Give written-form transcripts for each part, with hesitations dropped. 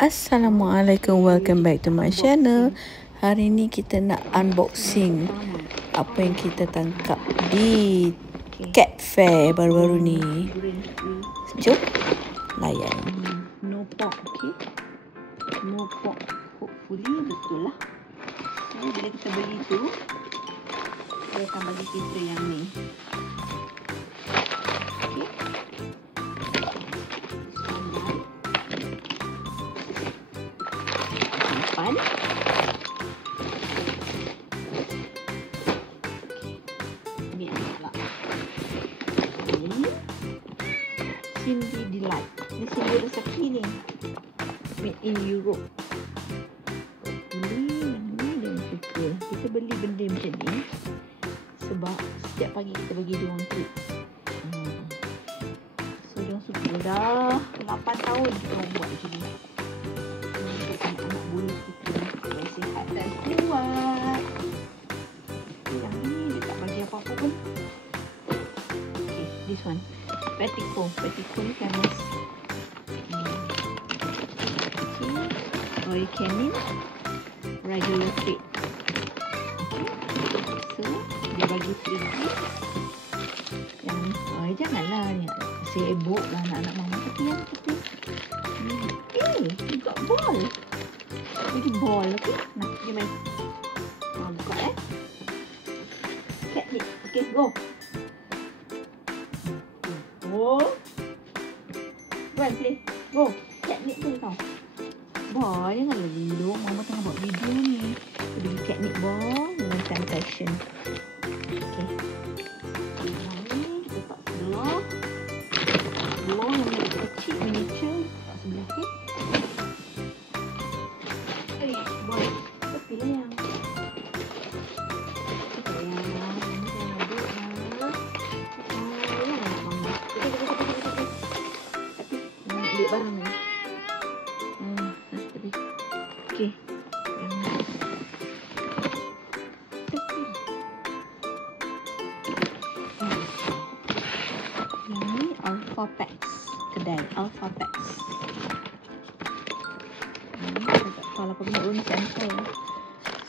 Assalamualaikum, welcome back to my channel. Hari ni kita nak unboxing apa yang kita tangkap di cat fair baru-baru ni. Jom layan. No pork, okay? No pork, hopefully betul lah. Bila kita beli tu, dia akan bagi kita yang ni. Okay. Simpan. Ni adalah ini Cindy Delight. Ni Cindy Resaki ni, made in Europe. Ini dia suka. Kita beli benda macam ni sebab setiap pagi kita bagi dia orang treat. So dia orang suka. Dah 8 tahun kita orang buat macam ni. Anak-anak bulu kita supaya sihat dan kuat. Yang ni dia tak bagi apa-apa pun. Okay, this one Pettico. Pettico ni famous. Okay, Royal Canin regular fit. Okay, so dia bagi free gift. Yang ni, janganlah ni sibuk lah anak-anak mama, tapi yang kita you got ball. Jadi ball, okay? Nak pergi main. Buka catnip. Okay, go. Go. Run, play. Go. Catnip tu tau. Ball, janganlah lindung. Mama tengah buat video ni. Kita bagi catnip ball dengan temptation. Okay. Ni kita letak sebelah. Ball yang lebih kecil, miniature. Letak sebelah, okay? Ball. Tapi lah yang barang ni. Tapi okey. Yang ni Alpha Packs, kedai Alpha Packs. Tak tahu apa benda ni, sampel.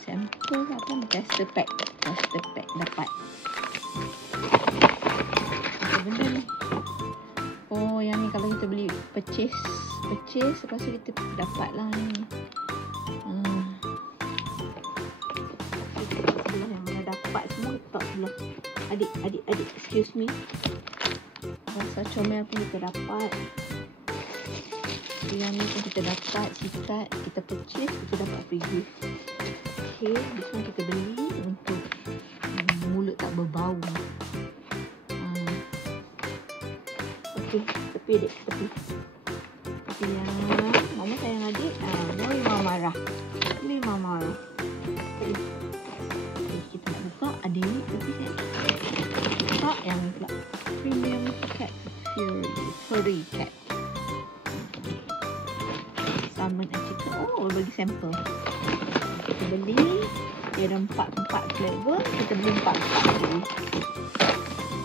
Sampel apa ni, tester pack. Tester pack dapat. Apa benda ni? Oh, yang ni kalau kita beli purchase lepas tu kita dapat lah ni. Sebelah yang mana dapat semua letak sebelah. Adik, excuse me. Rasa comel pun kita dapat. Yang ni pun kita dapat, sikat, kita purchase, kita dapat free gift. Okay, ni semua kita beli untuk mulut tak berbau. Okay, tepi adik, tepi. Tepi yang mama sayang adik. Boleh mama marah. Boleh mama marah. Okay, kita nak buka adik, tepi saya. Buka yang ni pula. Premium Cat Furry Cat. Salmon and chicken. Oh, bagi sampel. Kita beli. Dia ada 4 flavor. Kita beli 4 lagi.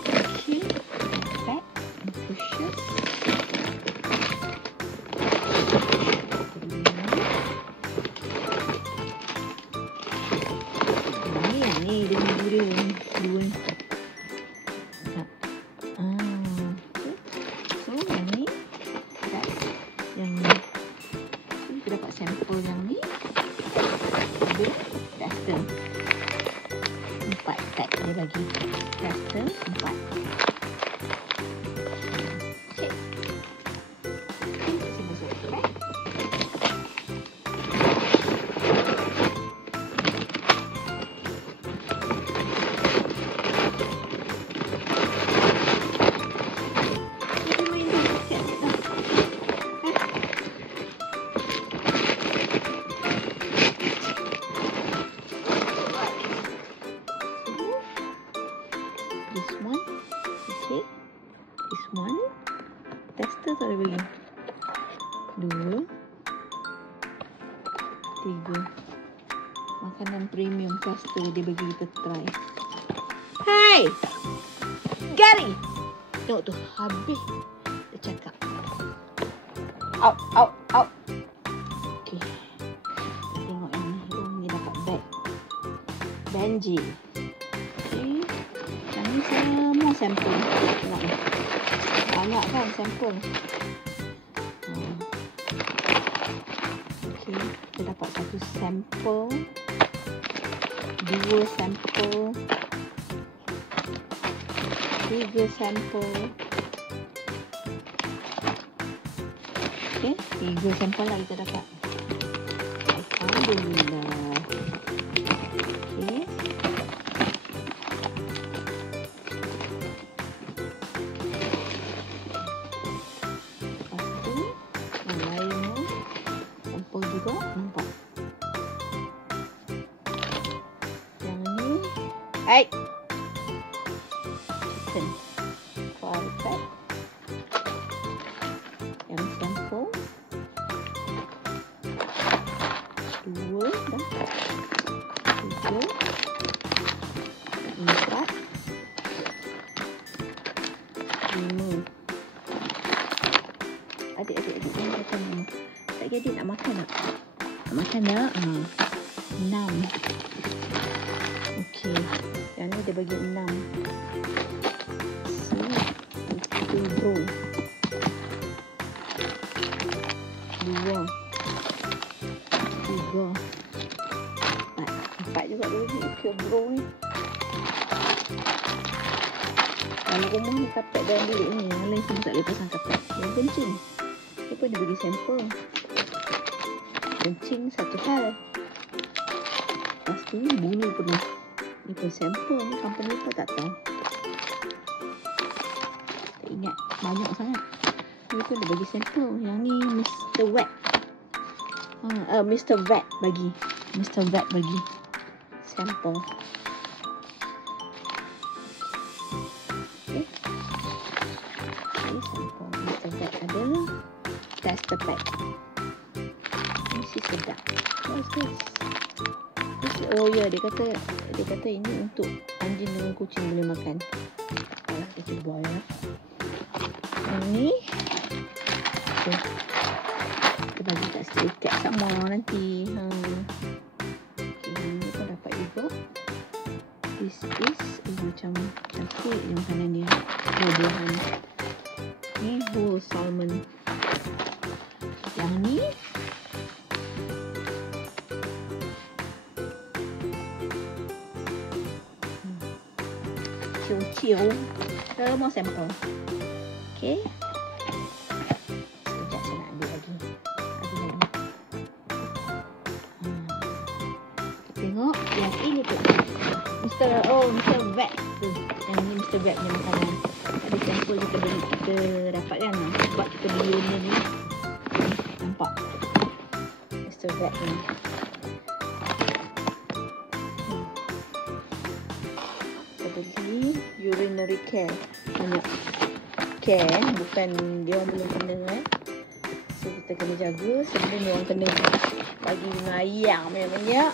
Okay. Pack. Precious. Ni dia dua ni. So yang ni kita dapat sampel yang ni. Ada tester 4 pack dia bagi. Tester 4. This one, okay. This one, tester tak ada bagi. 2, 3. Makanan premium tester dia bagi kita try. Hey, Gary, tengok tu habis dia cakap. Out. PNG. Okay. Yang ni semua sampel. Tengok ni. Banyak kan sampel. Okay. Kita dapat satu sampel. 2 sampel. 3 sampel. Okay. 3 sampel lah kita dapat. Alhamdulillah. Okay. Lepas tu, yang lain ni sampel juga. Nampak. Yang ni, hai. Chicken. Perfect. Yang sampel. 2 dah. 3 4 5. Adik ni macam ni. Tak jadi nak makan tak? Nak makan tak? 6. Okey. Yang ni dia bagi 6. So, itu bro. 2 3 4 juga dia bagi pure bro ni. Kalau rumah ni kapet dalam bilik ni, yang lain semua tak boleh pasang kapet. Yang kencing, dia pun dia bagi sampel. Kencing satu hal. Lepas tu bulu penuh. Ni pun sampel. Ni company apa tak tahu. Tak ingat. Banyak sangat. Ni pun dia bagi sampel. Yang ni Mr. Wet. Mr. Vet bagi. Mr. Vet bagi sampel. Okay. Okay, sampel Mr. Vet ada. Tester pack. Mesti sedap. What's this? Oh ya, dia kata ini untuk anjing dengan kucing boleh makan. Kita cuba ya. Yang ni. Okay. Kita bagi kat stiker sama nanti. Okay, ni pun dapat juga. This is macam cantik yang kanan dia. Buah-buahan. Ni whole salmon. Yang ni ciu-ciu. Semua saya makan. Okay. Sekejap saya nak ambil lagi. Tengok yang ini tu. Mr. Vet tu. Yang ni Mr. Vet punya makanan. Ada sampel kita dapat kan. Sebab kita beli benda ni. Nampak. Mr. Vet ni. Kita beli urinary care. Banyak care. Bukan dia orang belum kena So kita kena jaga sebelum dia orang kena bagi ayam banyak-banyak.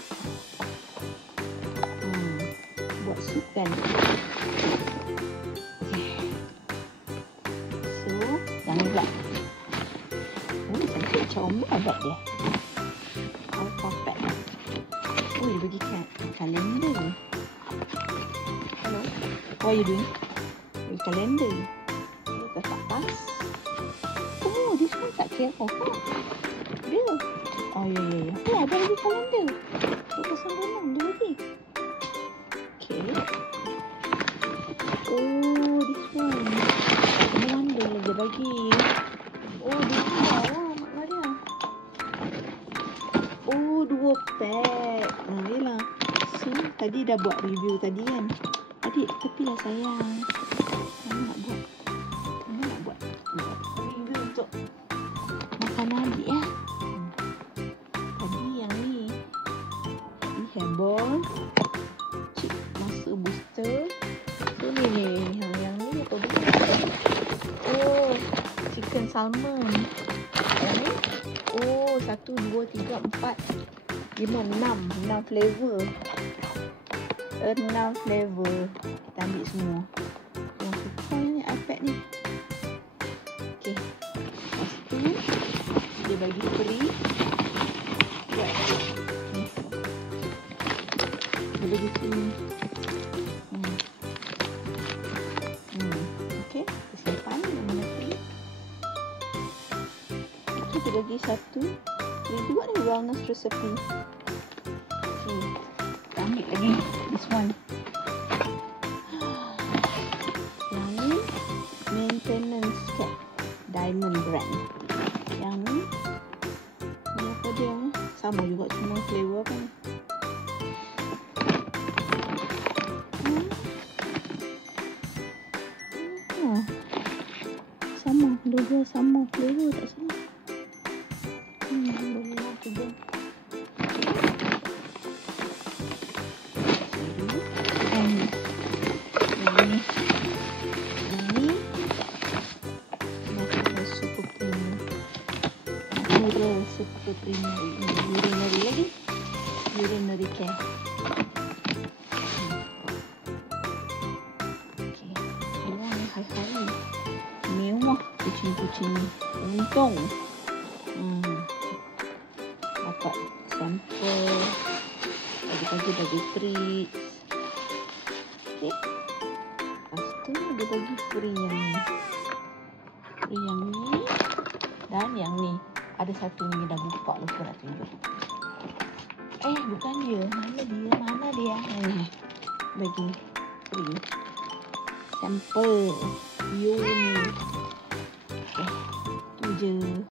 Buat sup kan. Okay. So, jangan pula. Cantik comel abad dia. Perfect. Dia bagi kalender. Hello. What are you doing? Bagi kalender. Dia tak pas. Oh, this one tak care of. Dia. Oh, ya. Dia ada lagi kalender. Dia pasang dalam. Dia bagi. Okay. Oh, this one. Mana lagi dia bagi. Oh, this one. Oh, mak dia. Oh, 2 pack. Yelah. So, tadi dah buat review tadi kan. Adik, tepilah sayang. Nak buat review untuk makanan adik ya. Tadi yang ni. Ni hairball. Cik masa booster. So ni. Yang ni apa benda? Oh, chicken salmon. Yang ni. Oh, 1, 2, 3, 4, 5, 6 flavor. 6 flavor. Kita ambil semua. Yang suka ni iPad ni. Okay. Lepas tu dia bagi free. Ni. Dia bagi free satu. Ini juga ni wellness recipe. Okay. Kita ambil lagi this one. Yang ni maintenance cat diamond brand. Yang ni apa dia? Sama juga, semua flavor kan. Sama, dua-dua sama flavor, tak salah. Boleh lah juga. Super premium urinary lagi, urinary care. Okay, mewah ni, hai-hai mewah kucing-kucing ni. Untung dapat sampel, bagi-bagi bagi treats. Okay, lepas tu dia bagi free yang ni, dan yang ni. Ada satu ni dah buka, lupa nak tunjuk. Bukan dia. Mana dia? Bagi free sampel. You ni. Tu je.